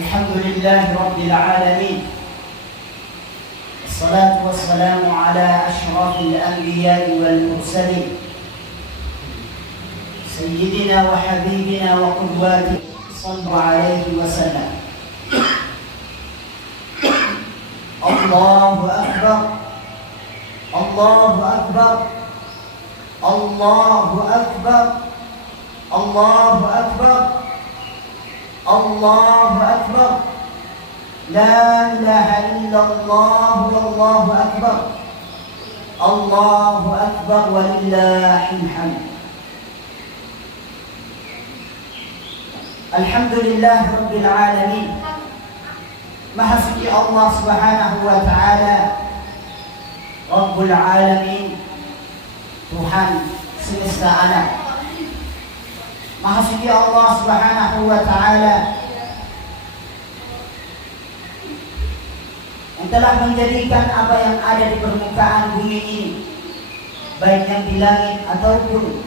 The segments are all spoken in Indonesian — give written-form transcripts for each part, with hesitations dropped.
الحمد لله رب العالمين، الصلاة والسلام على أشرف الأنبياء والمرسلين سيدنا وحبيبنا وقدواتنا صلى الله عليه وسلم. الله أكبر، الله أكبر، الله أكبر، الله أكبر، الله أكبر، لا إله إلا الله والله أكبر، الله أكبر ولله الحمد. Alhamdulillah Rabbil Alamin. Maha suci Allah Subhanahu wa Ta'ala, Rabbul Alamin, Tuhan semesta alam. Maha suci Allah Subhanahu wa Ta'ala yang telah menjadikan apa yang ada di permukaan bumi ini, baik yang di langit ataupun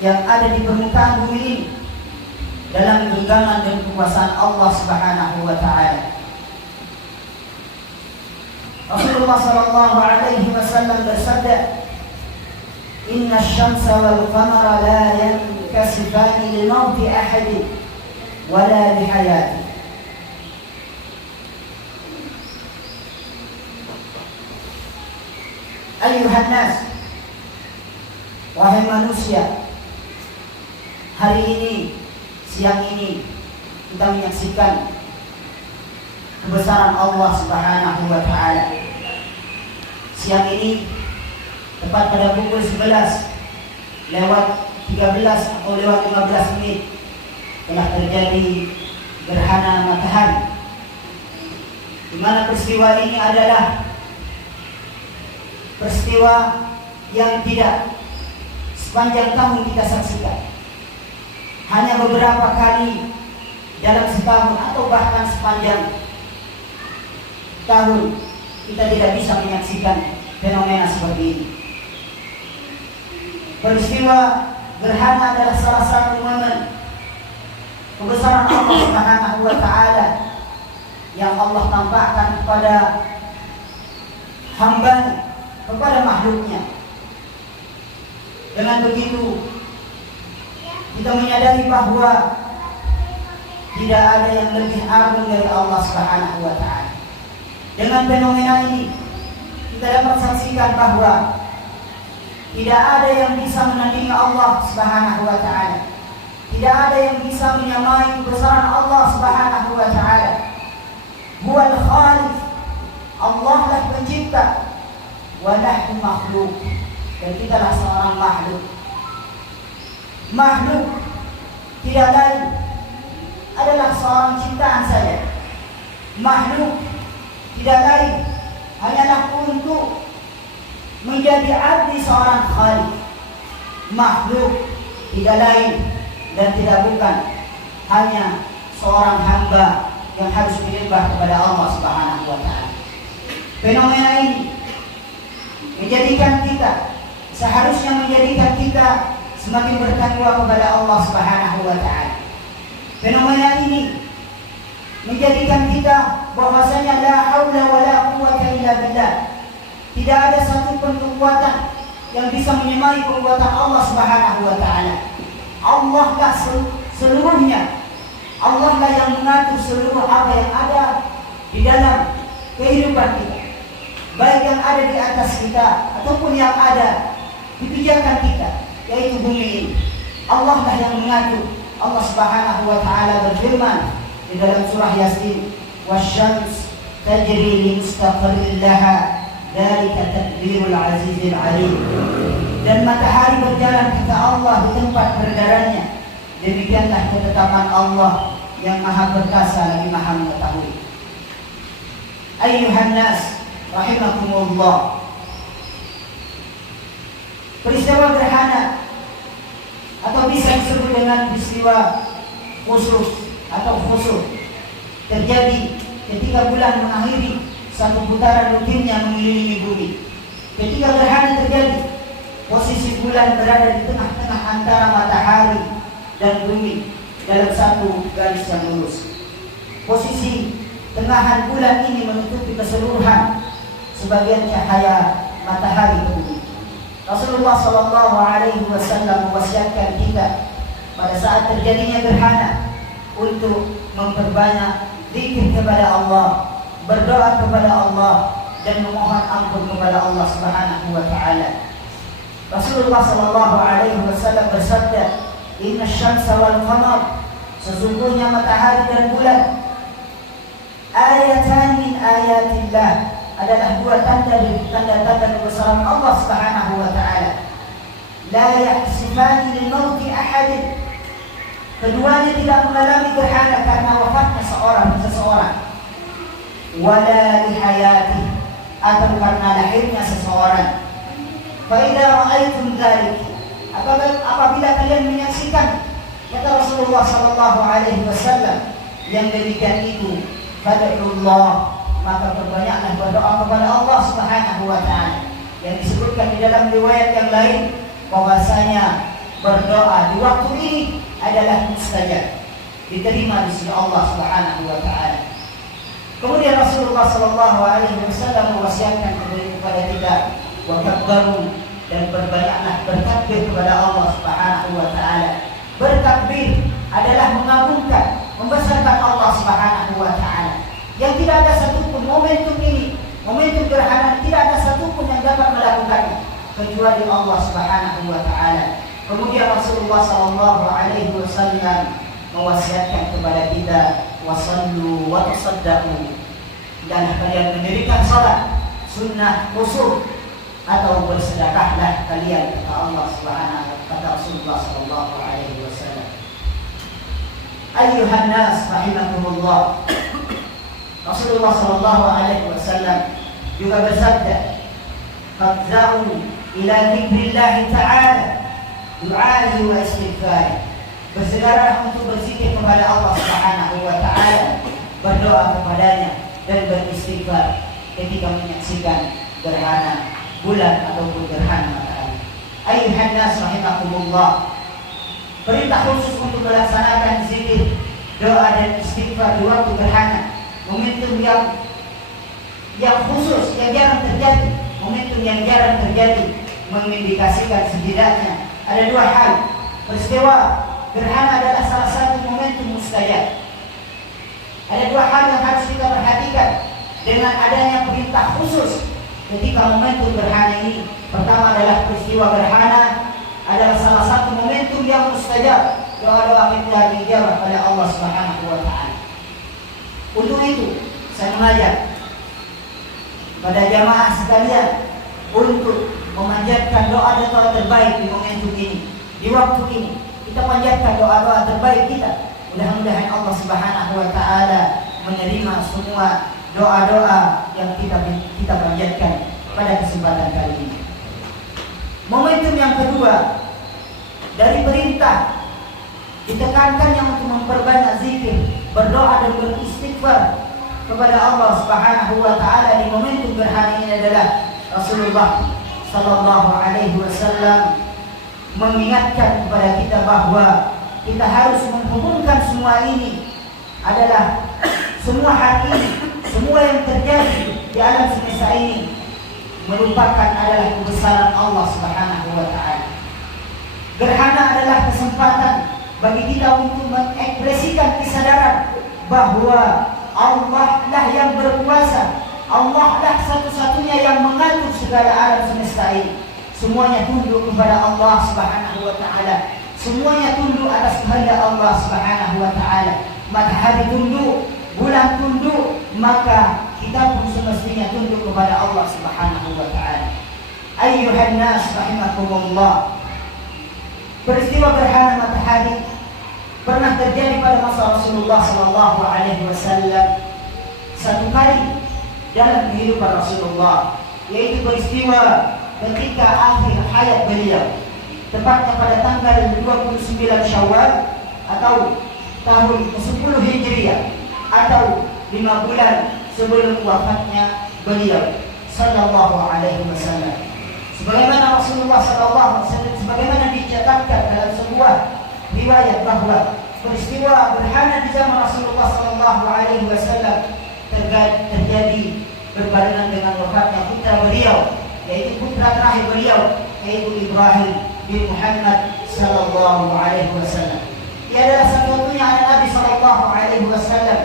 yang ada di permukaan bumi ini, dalam genggaman dan kekuasaan Allah Subhanahu wa Ta'ala. Rasulullah sallallahu alaihi wasallam bersabda, "Inna asy-syamsa wal qamara la yankasifani li mauti ahadin wala li hayati." Ayuhan nas, wahai manusia, hari ini, siang ini kita menyaksikan kebesaran Allah Subhanahu wa Ta'ala. Siang ini tepat pada pukul 11 lewat 13 atau lewat 15 menit telah terjadi gerhana matahari, di mana peristiwa ini adalah peristiwa yang tidak sepanjang tahun kita saksikan. Hanya beberapa kali dalam setahun atau bahkan sepanjang tahun kita tidak bisa menyaksikan fenomena seperti ini. Peristiwa gerhana adalah salah satu momen kebesaran Allah Subhanahu wa Ta'ala yang Allah tampakkan kepada hamba-Nya, kepada makhluknya. Dengan begitu kita menyadari bahwa tidak ada yang lebih agung dari Allah Subhanahu wa Ta'ala. Dengan fenomena ini kita dapat saksikan bahwa tidak ada yang bisa menandingi Allah Subhanahu wa Ta'ala. Tidak ada yang bisa menyamai kebesaran Allah Subhanahu wa Ta'ala. Huwal Khaliq, Allah lah pencipta, wa nahnu makhluk, dan kita lah seorang makhluk. Makhluk tidak lain adalah seorang ciptaan saja. Makhluk tidak lain hanyalah untuk menjadi abdi seorang Khaliq. Makhluk tidak lain dan tidak bukan hanya seorang hamba yang harus menyembah kepada Allah Subhanahu wa Ta'ala. Fenomena ini menjadikan kita, seharusnya menjadikan kita semakin bertakwa kepada Allah Subhanahu wa Ta'ala. Fenomena ini menjadikan kita bahwasanya la haula wala quwwata illa billah. Tidak ada satu pun kekuatan yang bisa menyamai kekuatan Allah Subhanahu wa Ta'ala. Allah lah seluruhnya. Allah lah yang mengatur seluruh apa yang ada di dalam kehidupan kita, baik yang ada di atas kita ataupun yang ada di pijakan kita, yaitu bumi ini. Allah lah yang mengatur. Allah Subhanahu wa Ta'ala berfirman di dalam surah Yasin, "Wasyams tajri li mustaqarrin laha, dzalika taqdirul azizil alim." Dan matahari berjalan kata Allah di tempat berjalannya, demikianlah ketetapan Allah yang maha perkasa lagi maha mengetahui. Ayyuhan nas rahimakumullah. Peristiwa gerhana atau bisa disebut dengan peristiwa khusuf atau khusuf terjadi ketika bulan mengakhiri satu putaran rutinnya mengelilingi bumi. Ketika gerhana terjadi, posisi bulan berada di tengah-tengah antara matahari dan bumi dalam satu garis yang lurus. posisi tengahan bulan ini menutupi keseluruhan sebagian cahaya matahari ke bumi. Rasulullah sallallahu alaihi wasallam mewasiatkan kita pada saat terjadinya gerhana untuk memperbanyak zikir kepada Allah, berdoa kepada Allah dan memohon ampun kepada Allah Subhanahu wa taala. Rasulullah sallallahu alaihi wasallam bersabda, "Inna asy-syamsa wal qamar", sesungguhnya matahari dan bulan, ayatan min ayatillah, adalah dua tanda-tanda kebesaran Allah Subhanahu wa taala. La yahsifani lil mauti ahadin, keduanya tidak mengalami gerhana karena wafatnya seseorang, wala li hayati, atau karena lahirnya seseorang. Fa idza ra'aytum dzalik, apabila kalian menyaksikan, kata Rasulullah sallallahu alaihi wasallam, yang demikian itu, fad'ullah, maka perbanyaklah berdoa kepada Allah Subhanahu wa taala. Yang disebutkan di dalam riwayat yang lain bahwasanya berdoa di waktu ini adalah mustajab, diterima di sisi Allah Subhanahu wa taala. Kemudian Rasulullah sallallahu alaihi wasallam mewasiatkan kepada kita, wa kabbaru, dan berbanyaklah bertakbir kepada Allah Subhanahu wa taala. Bertakbir adalah mengagungkan, membesarkan Allah Subhanahu wa taala. Yang tidak ada satupun momentum ini, momentum gerhana, tidak ada satupun yang dapat melakukannya kecuali Allah Subhanahu wa taala. Kemudian Rasulullah sallallahu alaihi wasallam mewasiatkan kepada kita, wasallu wa tasaddaqu, dan kalian mendirikan salat sunnah khusyuk atau bersedekahlah kalian, kata Allah Subhanahu, kata Rasulullah sallallahu alaihi wasallam. Ayyuhan nas rahimakumullah, Rasulullah sallallahu alaihi wasallam juga bersabda, "Fadza'u ila dzikrillah ta'ala, du'ai wa istighfar." Bersegeralah untuk berzikir kepada Allah Subhanahu wa taala, berdoa kepadanya dan beristighfar ketika menyaksikan gerhana bulan ataupun gerhana matahari. Ayyuhan nas rahimakumullah, perintah khusus untuk melaksanakan zikir, doa dan istighfar di waktu gerhana, momentum yang khusus, yang jarang terjadi, momentum yang jarang terjadi, mengindikasikan setidaknya ada dua hal. Peristiwa gerhana adalah salah satu momentum mustajab. Ada dua hal yang harus kita perhatikan dengan adanya perintah khusus ketika momentum gerhana ini. Pertama adalah peristiwa gerhana adalah salah satu momentum yang mustajab, doa-doa kita dijawab oleh Allah Subhanahu wa taala. Untuk itu saya mengajak pada jamaah sekalian untuk memanjatkan doa-doa terbaik di momentum ini, di waktu ini. Kita panjatkan doa-doa terbaik kita. Mudah-mudahan Allah Subhanahu wa taala menerima semua doa-doa yang kita panjatkan pada kesempatan kali ini. Momentum yang kedua dari perintah ditekankan yang untuk memperbanyak zikir, berdoa dan beristighfar kepada Allah Subhanahu wa taala di momentum gerhana ini adalah Rasulullah sallallahu alaihi wasallam mengingatkan kepada kita bahwa kita harus menghubungkan semua ini adalah semua hal ini, semua yang terjadi di alam semesta ini merupakan adalah kebesaran Allah Subhanahu wa taala. Gerhana adalah kesempatan bagi kita untuk mengekspresikan kesadaran bahwa Allah lah yang berkuasa, Allah lah satu-satunya yang mengatur segala alam semesta ini. Semuanya tunduk kepada Allah Subhanahu wa taala. Semuanya tunduk atas kehendak Allah Subhanahu wa taala. Matahari tunduk, bulan tunduk, maka kita pun semestinya tunduk kepada Allah Subhanahu wa taala. Ayyuhan nas rahimakumullah. Peristiwa gerhana matahari pernah terjadi pada masa Rasulullah sallallahu alaihi wasallam satu kali dalam kehidupan Rasulullah, yaitu peristiwa ketika akhir hayat beliau, tepatnya pada tanggal 29 Syawal atau tahun ke-10 Hijriah atau 5 bulan sebelum wafatnya beliau sallallahu alaihi wasallam. Sebagaimana Rasulullah sallallahu alaihi wasallam, sebagaimana dicatatkan dalam sebuah riwayat bahwa peristiwa gerhana di zaman Rasulullah Sallallahu Alaihi Wasallam terjadi berbarengan dengan wafatnya putra beliau, yaitu putra terakhir beliau, yaitu Ibrahim bin Muhammad Sallallahu Alaihi Wasallam. Ia adalah satu-satunya anak Nabi Sallallahu Alaihi Wasallam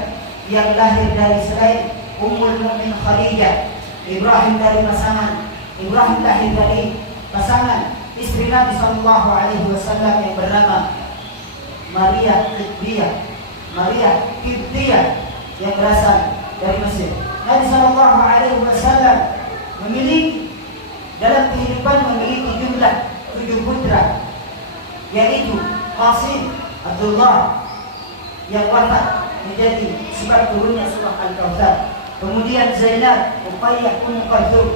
yang lahir dari selain Ummul Mukminin Khadijah. Ibrahim dari pasangan Ibrahim lahir dari pasangan istri Nabi Sallallahu Alaihi Wasallam yang bernama Maria Kibtiyah yang berasal dari Mesir. Nabi Sallallahu Alaihi Wasallam memiliki dalam kehidupan jumlah 7 putra, yaitu Qasim, Abdullah yang wafat menjadi sebab turunnya surah Al-Kautsar. Kemudian Zainab, Uqayyah, Ummu Kulthum,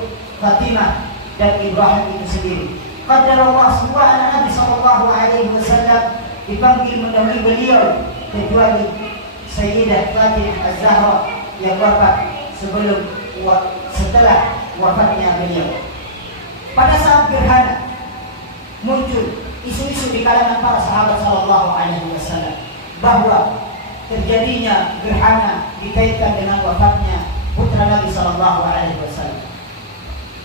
Fatimah dan Ibrahim itu sendiri. Qadarullah semua anak Nabi Sallallahu Alaihi Wasallam dipanggil mendahului beliau kecuali Sayyidah Fatimah Az-Zahra yang wafat setelah wafatnya beliau. Pada saat gerhana muncul isu-isu di kalangan para sahabat Sallallahu Alaihi Wasallam bahwa terjadinya gerhana dikaitkan dengan wafatnya putra Nabi Sallallahu Alaihi Wasallam.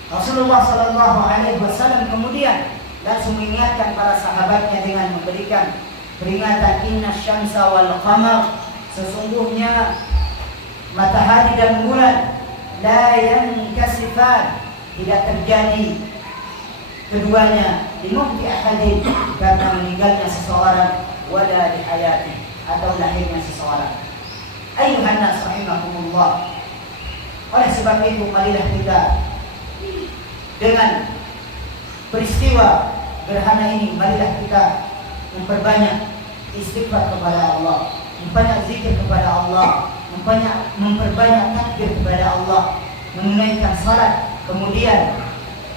Rasulullah Sallallahu Alaihi Wasallam kemudian langsung mengingatkan para sahabatnya dengan memberikan peringatan, inna syamsa wal qamar, sesungguhnya matahari dan bulan la yankasifan, tidak terjadi keduanya limauti ahadin, karena meninggalnya seseorang, wala lihayati, atau lahirnya seseorang. Ayuhan nas rahimakumullah. Oleh sebab itu marilah kita dengan peristiwa gerhana ini, marilah kita memperbanyak istighfar kepada Allah, memperbanyak zikir kepada Allah, memperbanyak takbir kepada Allah, menunaikan salat, kemudian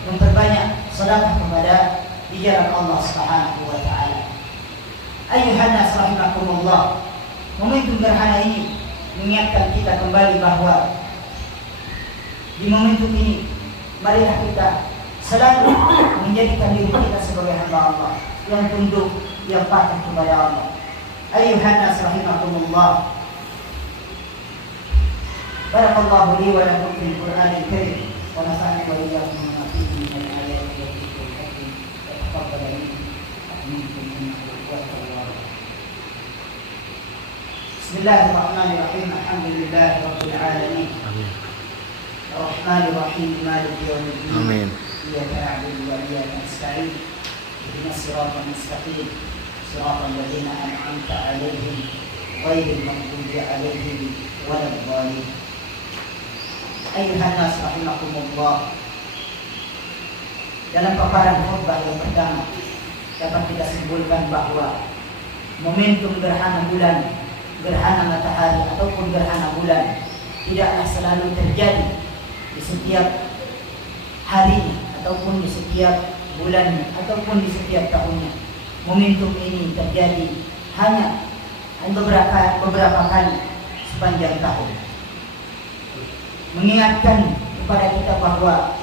memperbanyak sedekah kepada di jalan Allah Subhanahu wa taala. Ayuhan nas rahimakumullah. Momentum gerhana ini mengingatkan kita kembali bahwa di momentum ini marilah kita selalu menjadikan diri kita sebagai hamba Allah yang tunduk, yang patuh kepada Allah. Ayuhan nas rahimakumullah. Barakallahu li wa lakum fil Qur'anil Karim wa nafa'ani wa iyyakum bima fihi min al-ayati wa dhikril hakim. Taqabbal minkum innahu huwal tawwabur. Bismillahirrahmanirrahim. Alhamdulillahi rabbil alamin. Amin. Ar-Rahmanir-Rahim, Maliki yaumiddin. Amin. Iyyaka na'budu wa iyyaka nasta'in. Ihdinas siratal mustaqim. Siratal ladzina an'amta 'alaihim ghairil maghdubi 'alaihim waladdallin. Ayuhan nas rahimakumullah. Dalam paparan khutbah yang pertama dapat kita simpulkan bahwa momentum gerhana bulan, gerhana matahari ataupun gerhana bulan tidaklah selalu terjadi di setiap hari ataupun di setiap bulannya ataupun di setiap tahunnya. Momentum ini terjadi hanya beberapa kali sepanjang tahun, mengingatkan kepada kita bahwa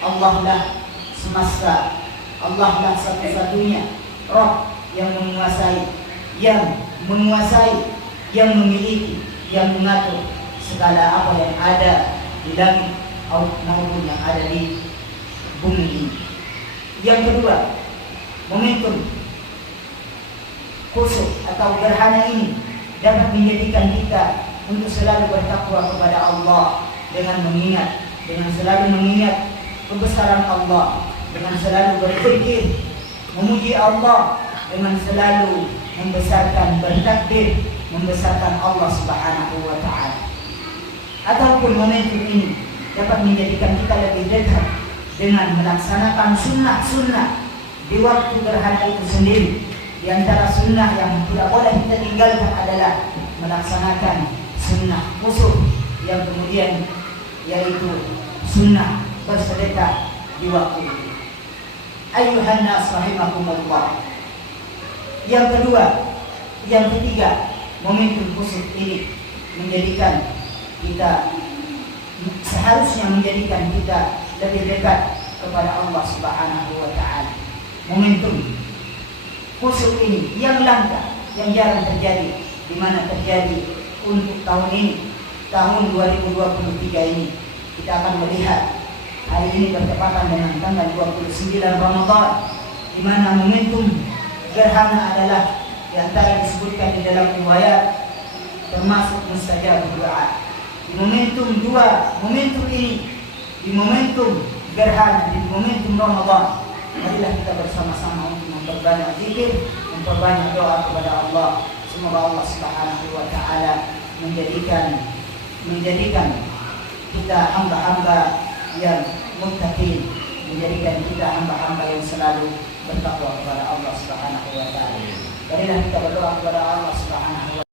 Allah lah semesta, Allah lah satu-satunya Rabb yang menguasai, yang memiliki, yang mengatur segala apa yang ada di langit maupun yang ada di bumi ini. Yang kedua, momentum khusuf atau gerhana ini dapat menjadikan kita untuk selalu bertakwa kepada Allah dengan selalu mengingat kebesaran Allah, dengan selalu berzikir, memuji Allah, dengan selalu bertakbir, membesarkan Allah Subhanahu wa taala. Ataupun momentum ini dapat menjadikan kita lebih dekat dengan melaksanakan sunnah-sunnah di waktu gerhana itu sendiri. Di antara sunnah yang tidak boleh kita tinggalkan adalah melaksanakan sunnah khusuf, yang kemudian yaitu sunnah bersedekah di waktu itu. Ayuhan nas rahimakumullah. Yang ketiga, momentum khusuf ini seharusnya menjadikan kita lebih dekat kepada Allah Subhanahu wa taala. Momentum khusuf ini yang langka yang jarang terjadi, di mana terjadi untuk tahun ini, tahun 2023 ini. Kita akan melihat hari ini bertepatan dengan tanggal 29 Ramadan, di mana momentum gerhana adalah di antara disebutkan di dalam riwayat termasuk mustajab doa. Di momentum ini, di momentum gerhana, di momentum Ramadan, marilah kita bersama-sama untuk memperbanyak zikir, memperbanyak doa kepada Allah. Semoga Allah Subhanahu wa taala menjadikan kita hamba-hamba yang muttaqin, menjadikan kita hamba-hamba yang selalu bertakwa kepada Allah Subhanahu wa taala. Marilah kita berdoa kepada Allah Subhanahu wa taala.